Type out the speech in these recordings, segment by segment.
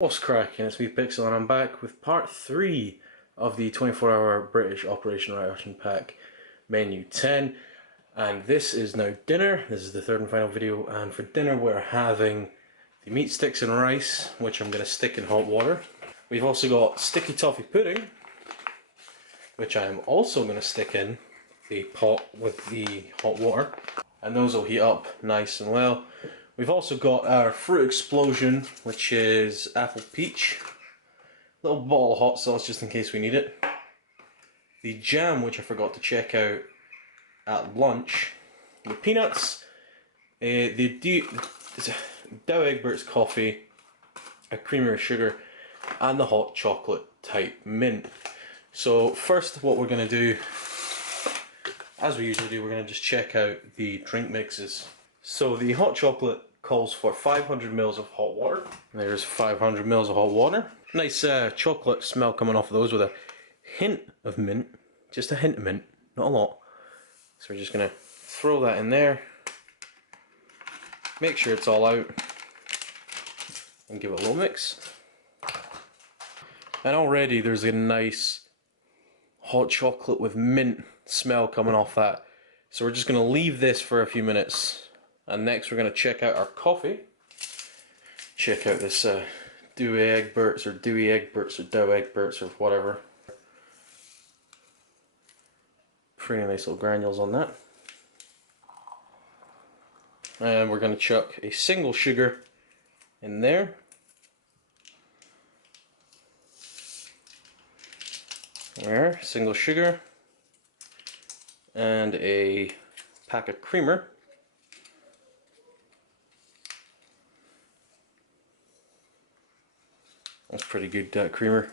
What's cracking? It's me Pixel and I'm back with part 3 of the 24-hour British Operation Ration Pack Menu 10, and this is now dinner. This is the third and final video, and for dinner we're having the meat sticks and rice, which I'm going to stick in hot water. We've also got sticky toffee pudding, which I am also going to stick in the pot with the hot water, and those will heat up nice and well. We've also got our fruit explosion, which is apple peach. Little bottle of hot sauce just in case we need it. The jam, which I forgot to check out at lunch. The peanuts, the Dow Egbert's coffee, a creamer of sugar, and the hot chocolate type mint. So first what we're going to do, as we usually do, we're going to just check out the drink mixes. So the hot chocolate calls for 500 ml of hot water. There's 500 ml of hot water. Nice chocolate smell coming off of those with a hint of mint. Just a hint of mint, not a lot. So we're just going to throw that in there. Make sure it's all out. And give it a little mix. And already there's a nice hot chocolate with mint smell coming off that. So we're just going to leave this for a few minutes. And next we're going to check out our coffee. Check out this Dewey Egberts or Dow Egberts or whatever. Pretty nice little granules on that. And we're going to chuck a single sugar in there. There, single sugar. And a pack of creamer. That's pretty good creamer.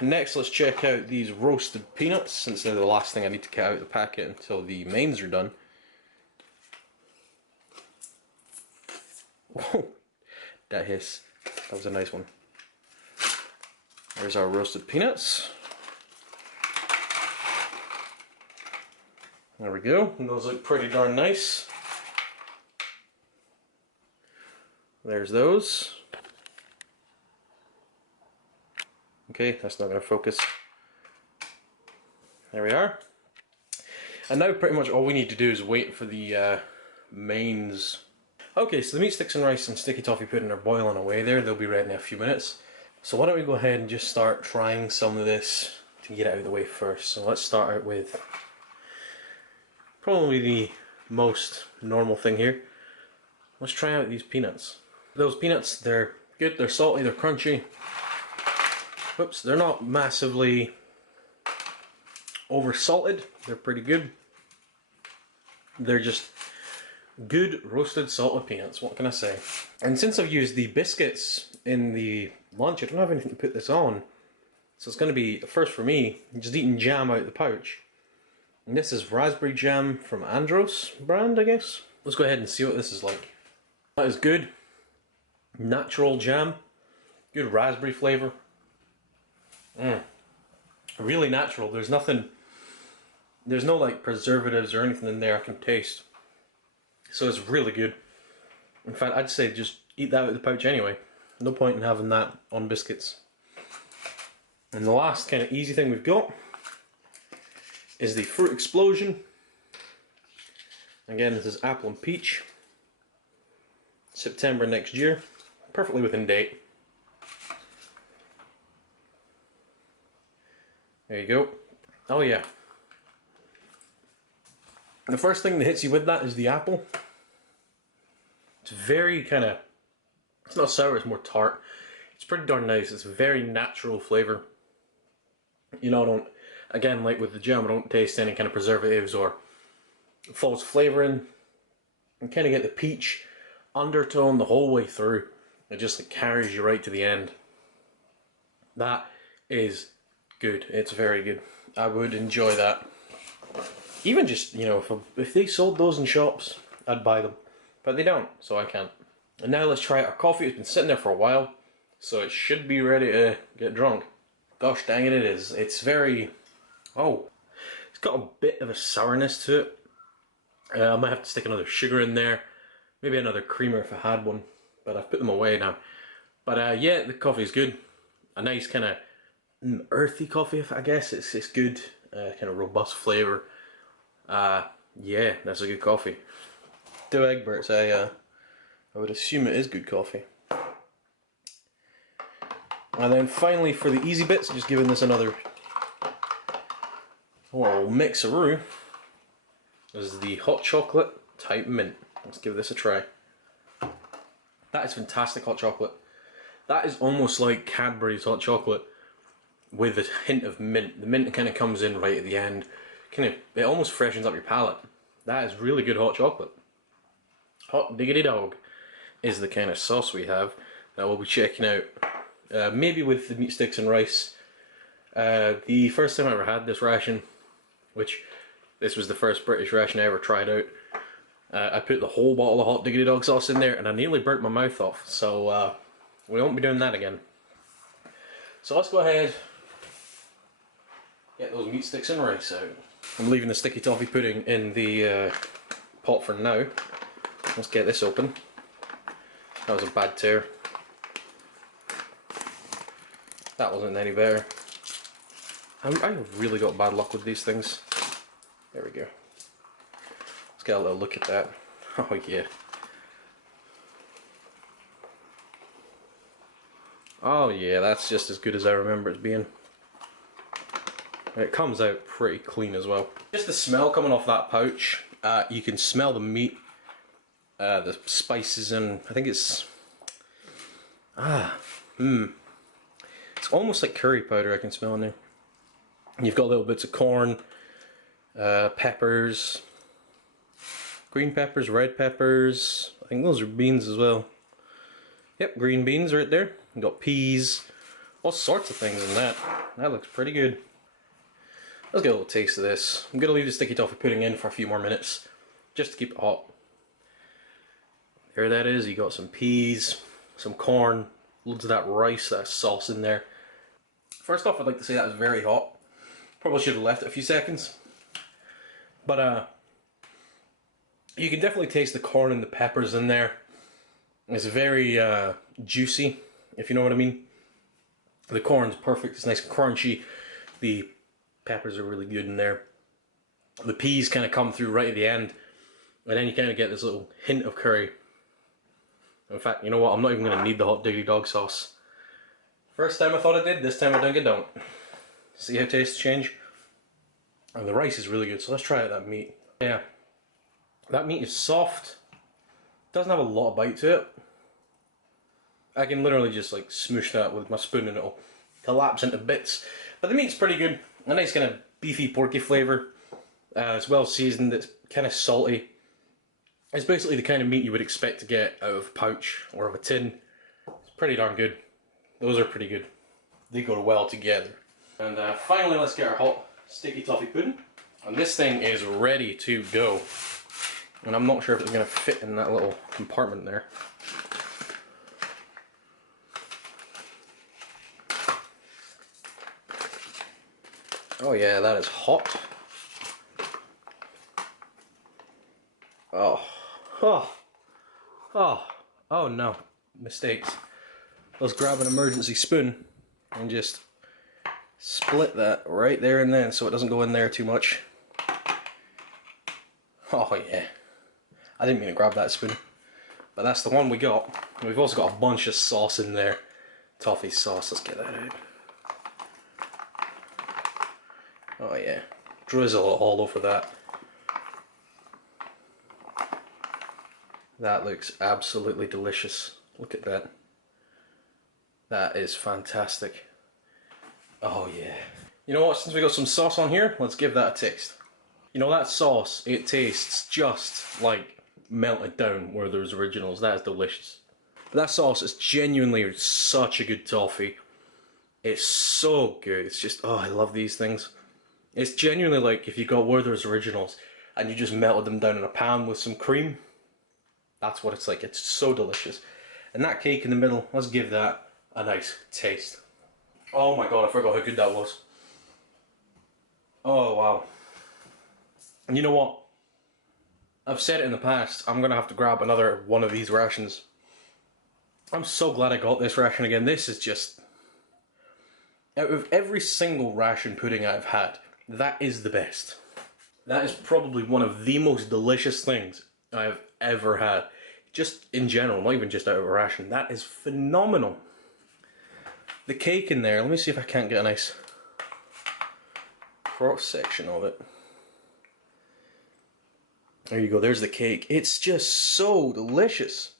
Next, let's check out these roasted peanuts, since they're the last thing I need to get out of the packet until the mains are done. Whoa, that hiss. That was a nice one. There's our roasted peanuts. There we go, and those look pretty darn nice. There's those. Okay, that's not going to focus. There we are. And now pretty much all we need to do is wait for the mains. Okay, so the meat sticks and rice and sticky toffee pudding are boiling away there. They'll be ready in a few minutes. So why don't we go ahead and just start trying some of this to get it out of the way first. So let's start out with probably the most normal thing here. Let's try out these peanuts. Those peanuts, they're good, they're salty, they're crunchy. Whoops, they're not massively over salted, they're pretty good. They're just good roasted salted peanuts, what can I say? And since I've used the biscuits in the lunch, I don't have anything to put this on. So it's going to be a first for me, just eating jam out of the pouch. And this is raspberry jam from Andros brand, I guess. Let's go ahead and see what this is like. That is good. Natural jam. Good raspberry flavour. Really natural. There's nothing, there's no like preservatives or anything in there I can taste. So it's really good. In fact, I'd say just eat that out of the pouch anyway. No point in having that on biscuits. And the last kind of easy thing we've got is the fruit explosion. Again, this is apple and peach. September next year. Perfectly within date. There you go. Oh yeah. The first thing that hits you with that is the apple. It's very kind of, it's not sour, it's more tart. It's pretty darn nice. It's a very natural flavour. You know, I don't, again, like with the jam, I don't taste any kind of preservatives or false flavouring. You kind of get the peach undertone the whole way through. It just like, carries you right to the end. That is good. It's very good. I would enjoy that. Even just, you know, if they sold those in shops, I'd buy them. But they don't, so I can't. And now let's try our coffee. It's been sitting there for a while, so it should be ready to get drunk. Gosh dang it, it is. It's very, oh, it's got a bit of a sourness to it. I might have to stick another sugar in there. Maybe another creamer if I had one, but I've put them away now. But yeah, the coffee is good. A nice kind of earthy coffee, I guess. It's good, kind of robust flavour. Yeah, that's a good coffee. Do Egberts, I would assume it is good coffee. And then finally for the easy bits, just giving this another little mixaroo, is the hot chocolate type mint. Let's give this a try. That is fantastic hot chocolate. That is almost like Cadbury's hot chocolate with a hint of mint. The mint kind of comes in right at the end. It almost freshens up your palate. That is really good hot chocolate. Hot diggity dog is the kind of sauce we have that we'll be checking out. Maybe with the meat sticks and rice. The first time I ever had this ration, which this was the first British ration I ever tried out, I put the whole bottle of hot diggity dog sauce in there and I nearly burnt my mouth off. So we won't be doing that again. So let's go ahead, get those meat sticks and rice out. I'm leaving the sticky toffee pudding in the pot for now. Let's get this open. That was a bad tear. That wasn't any better. I've really got bad luck with these things. There we go. Let's get a little look at that. Oh yeah. Oh yeah, that's just as good as I remember it being. It comes out pretty clean as well. Just the smell coming off that pouch, you can smell the meat, the spices, and I think it's... It's almost like curry powder I can smell in there. You've got little bits of corn, peppers, green peppers, red peppers, I think those are beans as well. Yep, green beans right there. You've got peas, all sorts of things in that. That looks pretty good. Let's get a little taste of this. I'm going to leave the sticky toffee pudding in for a few more minutes, just to keep it hot. There that is, you got some peas, some corn, loads of that rice, that sauce in there. First off, I'd like to say that was very hot. Probably should have left it a few seconds. But you can definitely taste the corn and the peppers in there. It's very juicy, if you know what I mean. The corn's perfect, it's nice and crunchy. The peppers are really good in there. The peas kind of come through right at the end. And then you kind of get this little hint of curry. In fact, you know what? I'm not even going to need the hot diggity dog sauce. First time I thought I did, this time I think I don't. See how tastes change? And the rice is really good, so let's try out that meat. Yeah. That meat is soft. Doesn't have a lot of bite to it. I can literally just like smoosh that with my spoon and it'll collapse into bits. But the meat's pretty good. A nice kind of beefy, porky flavour. It's well seasoned, it's kind of salty. It's basically the kind of meat you would expect to get out of a pouch or of a tin. It's pretty darn good. Those are pretty good. They go well together. And finally, let's get our hot sticky toffee pudding. And this thing is ready to go. And I'm not sure if it's going to fit in that little compartment there. Oh yeah, that is hot. Oh no, mistakes. Let's grab an emergency spoon and just split that right there and then so it doesn't go in there too much. Oh yeah, I didn't mean to grab that spoon, but that's the one we got. We've also got a bunch of sauce in there. Toffee sauce, let's get that out. Oh yeah, drizzle it all over that. That looks absolutely delicious. Look at that. That is fantastic. Oh yeah. You know what, since we got some sauce on here, let's give that a taste. You know, that sauce, it tastes just like melted down Werther's Originals. That is delicious. But that sauce is genuinely such a good toffee. It's so good. It's just, oh, I love these things. It's genuinely like if you got Werther's Originals and you just melted them down in a pan with some cream. That's what it's like. It's so delicious. And that cake in the middle, let's give that a nice taste. Oh my god, I forgot how good that was. Oh wow. And you know what? I've said it in the past, I'm going to have to grab another one of these rations. I'm so glad I got this ration again. This is just, out of every single ration pudding I've had, that is the best. That is probably one of the most delicious things I've ever had. Just in general, not even just out of a ration. That is phenomenal. The cake in there, let me see if I can't get a nice cross section of it. There you go, there's the cake. It's just so delicious.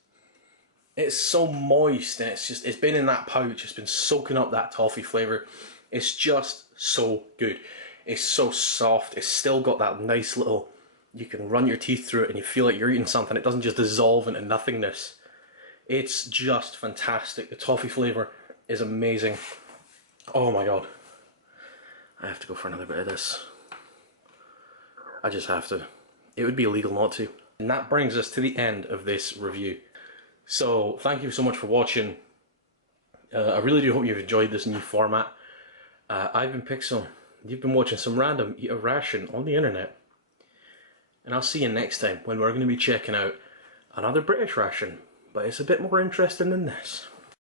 It's so moist, and it's been in that pouch, it's been soaking up that toffee flavour. It's just so good. It's so soft, it's still got that nice little, you can run your teeth through it and you feel like you're eating something. It doesn't just dissolve into nothingness. It's just fantastic. The toffee flavour is amazing. Oh my god. I have to go for another bit of this. I just have to. It would be illegal not to. And that brings us to the end of this review. So thank you so much for watching. I really do hope you've enjoyed this new format. I've been Pixel. You've been watching some random eat a ration on the internet. And I'll see you next time when we're going to be checking out another British ration. But it's a bit more interesting than this.